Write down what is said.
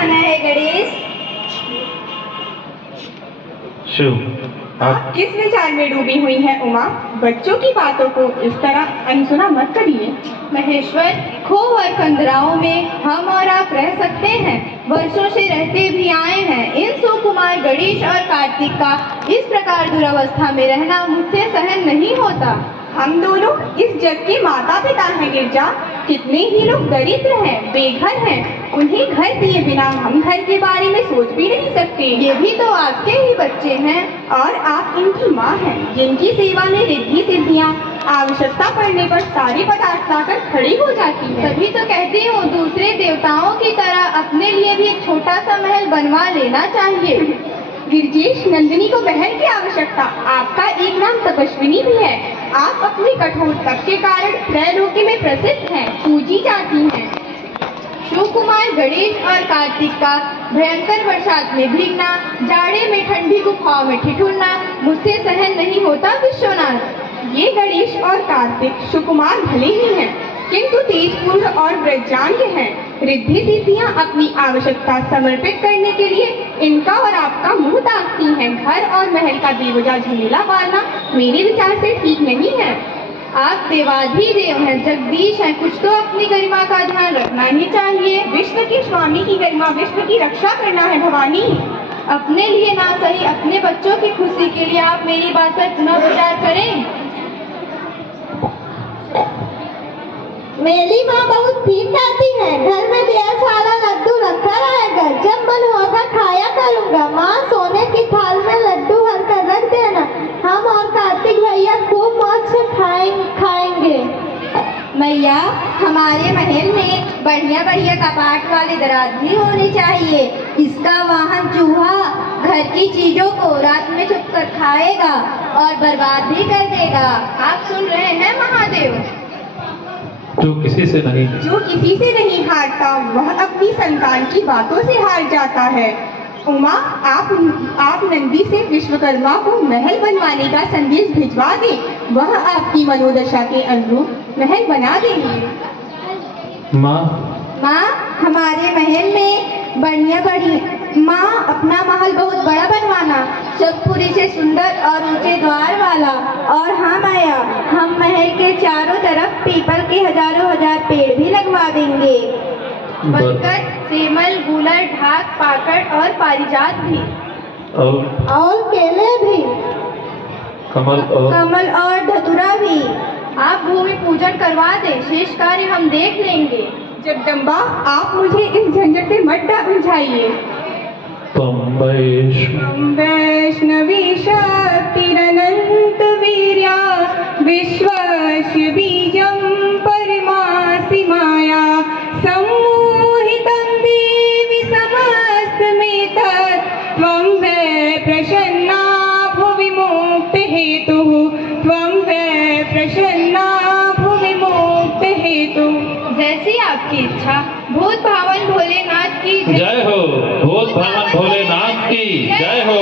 जाना है गणेश? आप किस विचार में डूबी हुई हैं उमा? बच्चों की बातों को इस तरह अनसुना मत करिए। महेश्वर, खो और कंदराओं में हम और आप रह सकते हैं, वर्षों से रहते भी आए हैं। इन सुकुमार गणेश और कार्तिक का इस प्रकार दुरावस्था में रहना मुझसे सहन नहीं होता। हम दोनों इस जग के माता पिता हैं गिरजा। कितने ही लोग दरिद्र हैं, बेघर हैं। उन्हें घर दिए बिना हम घर के बारे में सोच भी नहीं सकते। ये भी तो आपके ही बच्चे हैं। और आप इनकी माँ हैं, जिनकी सेवा में रिद्धि सिद्धियाँ आवश्यकता पड़ने पर सारी पदार्थ लाकर खड़ी हो जाती है। तभी तो कहती हूँ, दूसरे देवताओं की तरह अपने लिए भी एक छोटा सा महल बनवा लेना चाहिए। गिरजेश, नंदिनी को बहन की आवश्यकता। आपका एक नाम तपस्विनी भी है। आप अपने कठोर तप के कारण त्रैलोकी में प्रसिद्ध हैं, पूजी जाती हैं। शिवकुमार गणेश और कार्तिक का भयंकर बरसात में भीगना, जाड़े में ठंडी गुफाओं में ठिठुरना मुझसे सहन नहीं होता विश्वनाथ। ये गणेश और कार्तिक सुकुमार भले ही हैं, किंतु तेज पुरुष और ब्रजांग हैं। रिद्धि सिद्धियां अपनी आवश्यकता समर्पित करने के लिए इनका और आपका मुंह ताकती हैं। घर और महल का बेवजह झमेला पालना मेरे विचार से ठीक नहीं है। आप देवाधिदेव हैं, जगदीश हैं, कुछ तो अपनी गरिमा का ध्यान रखना ही चाहिए। विश्व के स्वामी की गरिमा विश्व की रक्षा करना है भवानी। अपने लिए ना सही, अपने बच्चों की खुशी के लिए आप मेरी बात पर पुनः विचार करें। मेरी माँ बहुत भीख खाती है। घर में ढेर सारा लड्डू रखा रहेगा, जब मन होगा खाया करूँगा। माँ, सोने की थाल में लड्डू भर कर रख देना, हम और कार्तिक भैया खूब मौज से खाएंगे। मैया, हमारे महल में बढ़िया बढ़िया कपाट वाले दराज भी होने चाहिए। इसका वाहन चूहा घर की चीजों को रात में छुप कर खाएगा और बर्बाद भी कर देगा। आप सुन रहे हैं महादेव? जो किसी से नहीं हारता, वह अपनी संतान की बातों से हार जाता है। उमा, आप नंदी से विश्वकर्मा को महल बनवाने का संदेश भिजवा दें। वह आपकी मनोदशा के अनुरूप महल बना देंगे। माँ, हमारे महल में माँ, अपना महल बहुत बड़ा बनवाना, जगपुरी से सुंदर और ऊंचे द्वार वाला। और हाँ माया, हम महल के चारों तरफ पीपल के हजारों हजार पेड़ भी लगवा देंगे। बरगद, सेमल, गूलर, ढाक, पाकड़ और पारिजात भी। और केले भी। कमल और धतुरा भी। आप भूमि पूजन करवा दें, शेष कार्य हम देख लेंगे। जगदम्बा, आप मुझे इस झंझट में मत उलझाइए। वैष्णवी शक्तिरनंत वीर्या, विश्वस्य बीजं परमासि माया, सम्मोहितं देवि समस्तमेतत्, त्वं वै प्रसन्ना भुवि मोक्षहेतुः, त्वं वै प्रसन्ना भुवि मोक्षहेतुः। जैसी आपकी इच्छा। भूत भावन भोलेनाथ की जय हो। भूत भावन भोलेनाथ की जय हो।